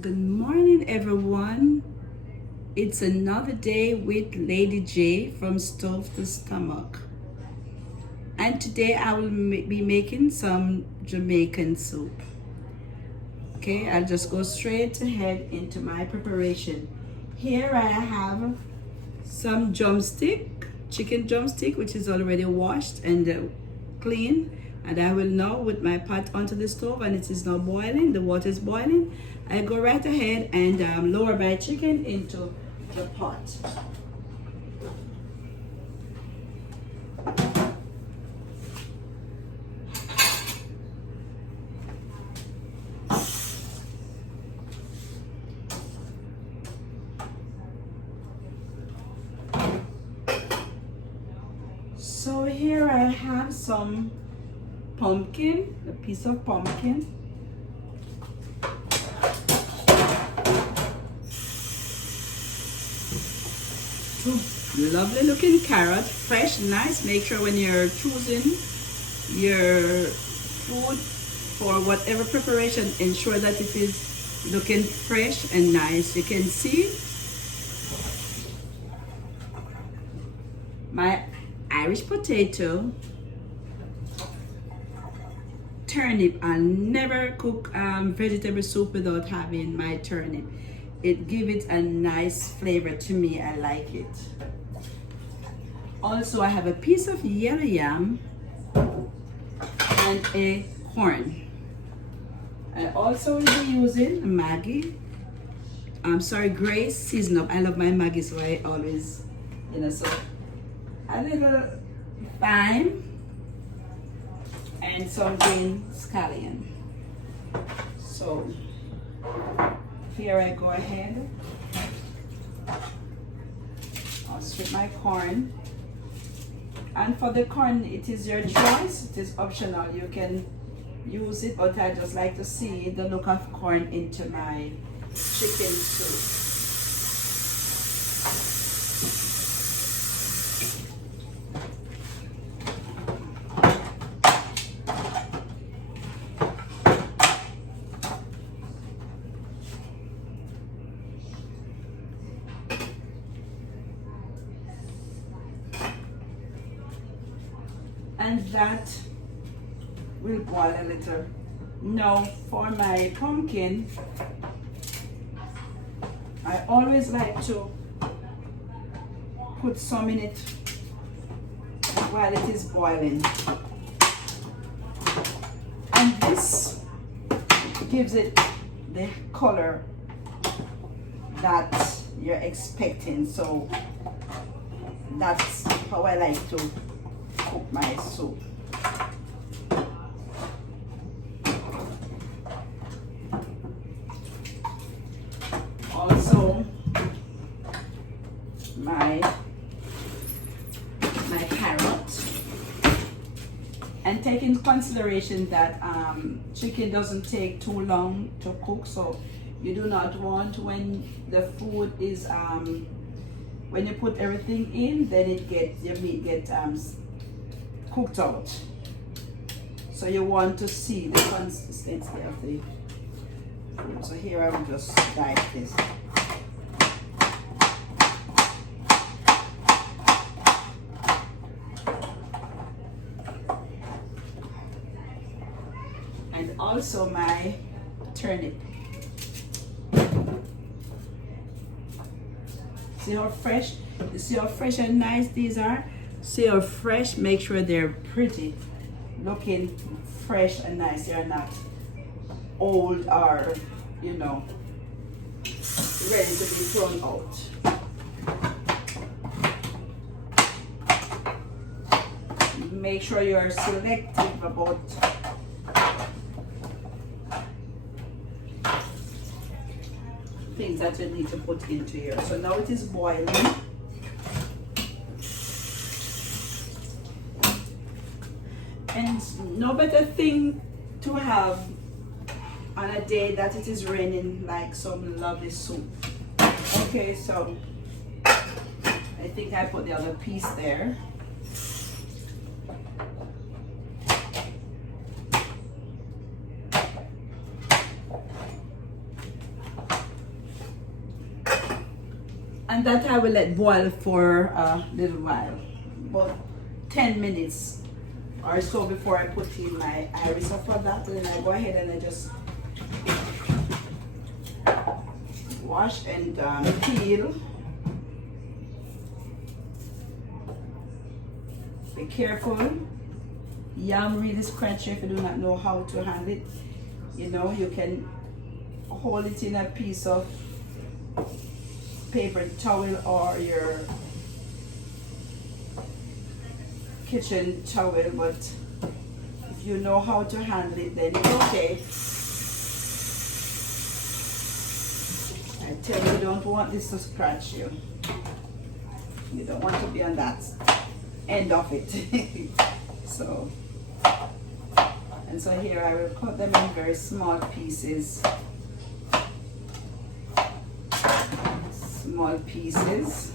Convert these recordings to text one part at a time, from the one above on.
Good morning, everyone. It's another day with Lady J from Stove to Stomach. And today I will be making some Jamaican soup. Okay, I'll just go straight ahead into my preparation. Here I have some drumstick, chicken drumstick, which is already washed and clean. And I will now with my pot onto the stove, and it is now boiling. The water is boiling. I go right ahead and lower my chicken into the pot. So here I have some pumpkin, a piece of pumpkin. Two lovely looking carrot, fresh, nice. Make sure when you're choosing your food for whatever preparation, ensure that it is looking fresh and nice. You can see my Irish potato, turnip. I never cook vegetable soup without having my turnip. It gives it a nice flavor to me. I like it. Also, I have a piece of yellow yam and a corn. I also will be using Maggi. Grace season up. I love my Maggi, so I always, so a little thyme and some green scallion. So here I go ahead. I'll strip my corn. And for the corn, it is your choice. It is optional. You can use it, but I just like to see the look of corn into my chicken soup. And that will boil a little. Now for my pumpkin, I always like to put some in it while it is boiling. And this gives it the color that you're expecting. So that's how I like to cook my soup. Also, my carrot, and take into consideration that chicken doesn't take too long to cook, so you do not want when the food is when you put everything in, then your meat get cooked out. So you want to see the consistency of the food. So here I will just dice this. And also my turnip. See how fresh? You see how fresh and nice these are? See how fresh? Make sure they're pretty, looking fresh and nice. They're not old or, ready to be thrown out. Make sure you are selective about things that you need to put into here. So now it is boiling. And no better thing to have on a day that it is raining like some lovely soup. Okay, so I think I put the other piece there. And that I will let boil for a little while, about 10 minutes or so before I put in my iris. So for that, then I go ahead and I just wash and peel. Be careful. Yam really scratchy if you do not know how to handle it. You know, you can hold it in a piece of paper towel or your kitchen towel, but if you know how to handle it, then it's okay. I tell you, you don't want this to scratch you. You don't want to be on that end of it. So, and so here I will cut them in very small pieces. Small pieces.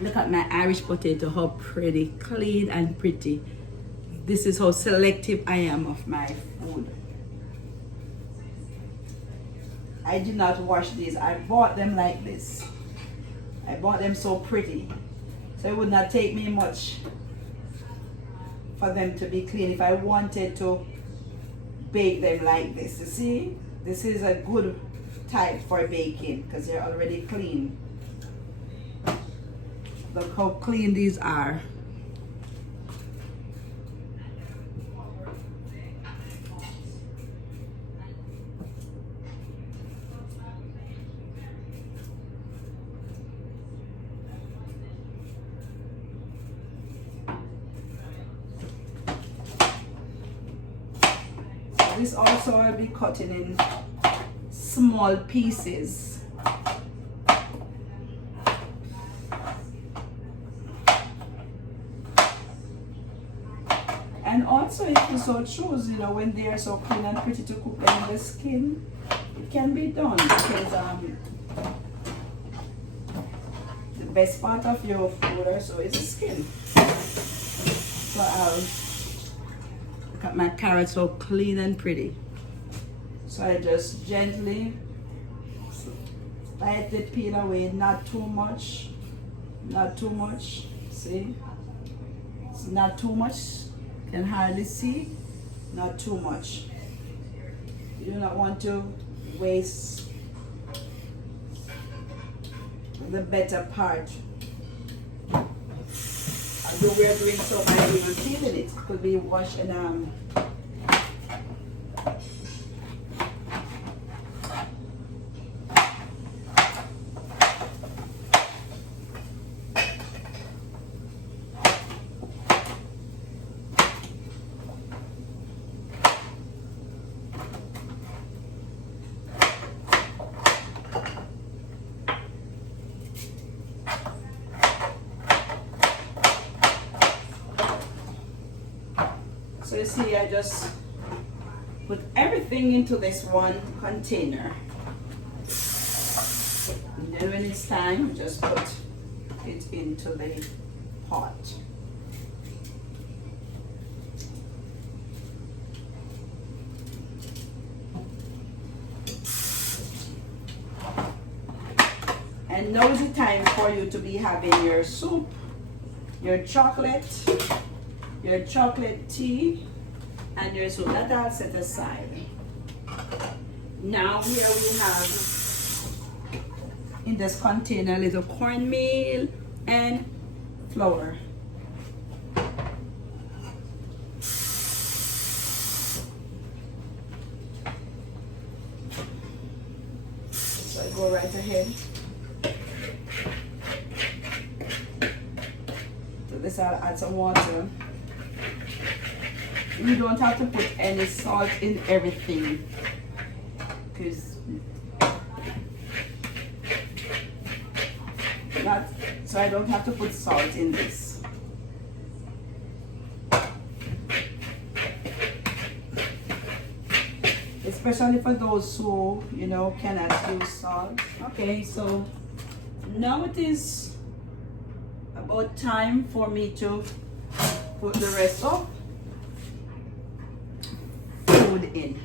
Look at my Irish potato, how pretty, clean and pretty. This is how selective I am of my food. I did not wash these. I bought them like this. I bought them so pretty. So it would not take me much for them to be clean if I wanted to bake them like this. You see, this is a good type for baking because they're already clean. Look how clean these are. This also I'll be cutting in small pieces. And also if you so choose, you know, when they are so clean and pretty to cook them in the skin, it can be done because the best part of your food also is the skin. So I'll look at my carrots so clean and pretty. So I just gently lightly peel away, not too much, not too much. See, it's not too much. Can hardly see, not too much. You do not want to waste the better part. Although we are doing so much, we will peeling it. Could be washed and so you see, I just put everything into this one container. And then when it's time, just put it into the pot. And now is the time for you to be having your soup, your chocolate tea, and your soup. That I'll set aside. Now here we have in this container a little cornmeal and flour. So I go right ahead. To this I'll add some water. You don't have to put any salt in everything because so I don't have to put salt in this. Especially for those who, you know, cannot use salt. Okay, so now it is about time for me to put the rest of food in.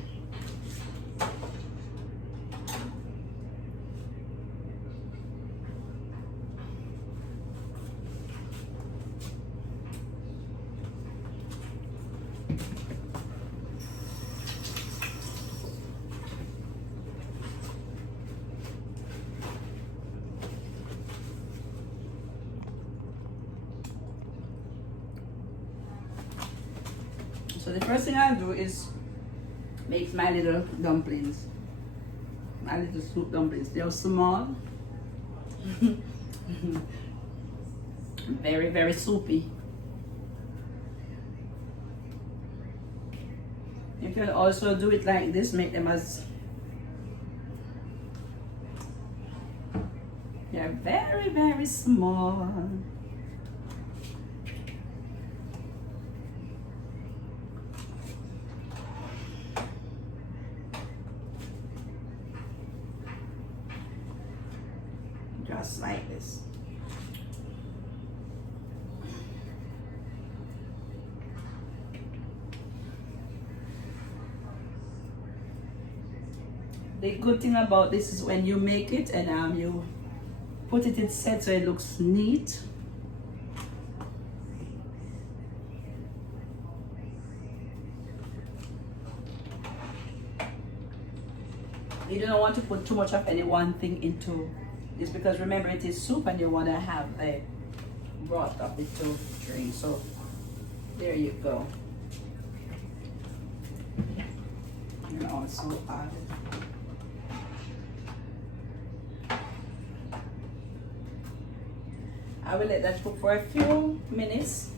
So the first thing I'll do is make my little dumplings. My little soup dumplings. They're small. Very, very soupy. You can also do it like this, make them as they're very, very small. Just like this. The good thing about this is when you make it and you put it in set so it looks neat. You don't want to put too much of any one thing into this because remember it is soup and you want to have the broth of it to drink. So there you go. You also add I will let that cook for a few minutes.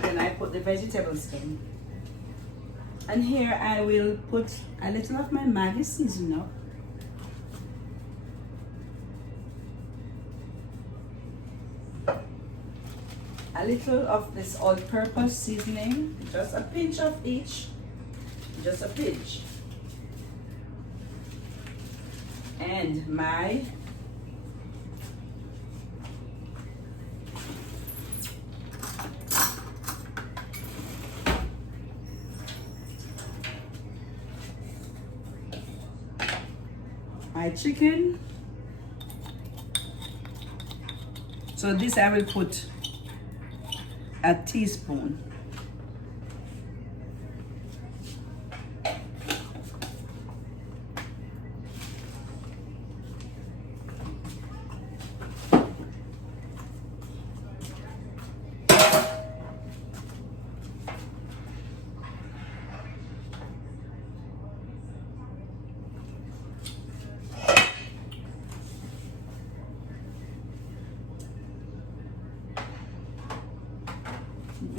Then I put the vegetables in. And here I will put a little of my Maggi seasoning. A little of this all-purpose seasoning, just a pinch of each, just a pinch. And my chicken. So this I will put a teaspoon.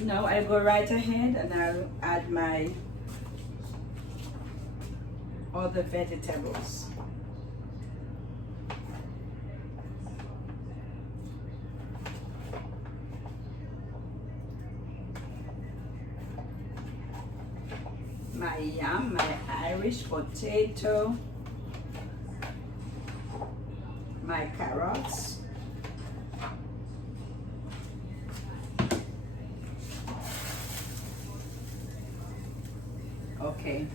Now I go right ahead and I'll add my other vegetables. My yam, my Irish potato, my carrots, okay.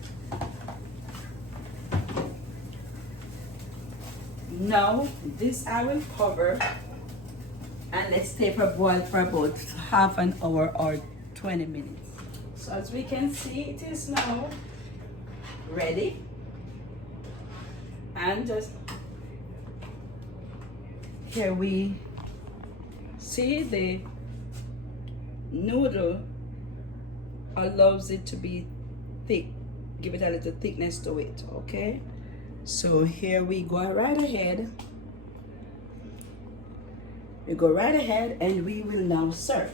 Now this I will cover and let's taper boil for about half an hour or 20 minutes. So as we can see, it is now ready. And just here we see the noodle allows it to be thick, give it a little thickness to it. Okay, so here we go right ahead, and we will now serve.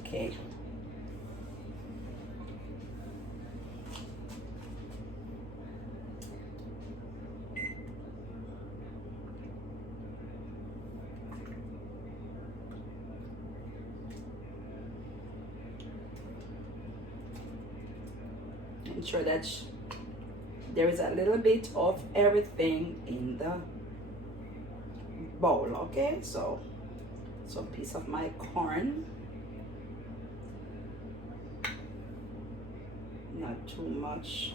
Okay, ensure that there is a little bit of everything in the bowl. Okay, so some piece of my corn, not too much.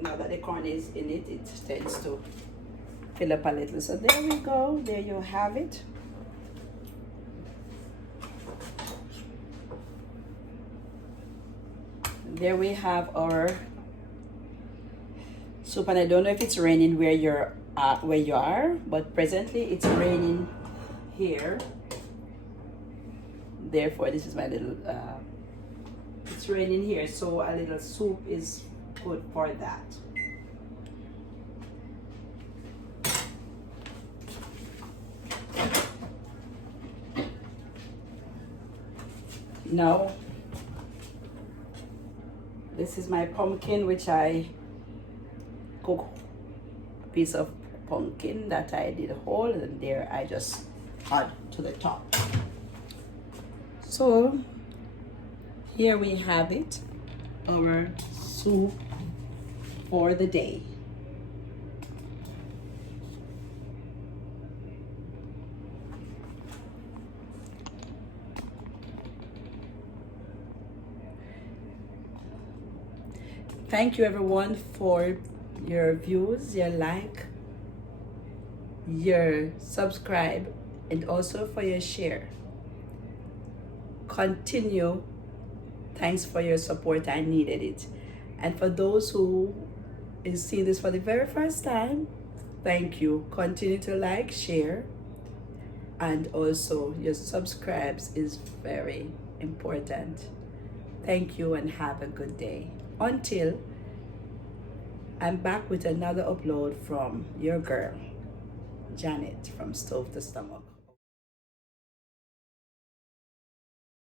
Now that the corn is in it, it tends to fill up a little. So there we go, there you have it, There we have our soup, and I don't know if it's raining where you are, but presently it's raining here. Therefore, this is my little. It's raining here, so a little soup is good for that. Now, this is my pumpkin, which I cook a piece of pumpkin that I did whole, and there I just add to the top. So here we have it, our soup for the day. Thank you everyone for your views, your like, your subscribe, and also for your share. Continue. Thanks for your support. I needed it. And for those who is seeing this for the very first time, thank you. Continue to like, share, and also your subscribes is very important. Thank you and have a good day. Until I'm back with another upload from your girl, Janet from Stove to Stomach.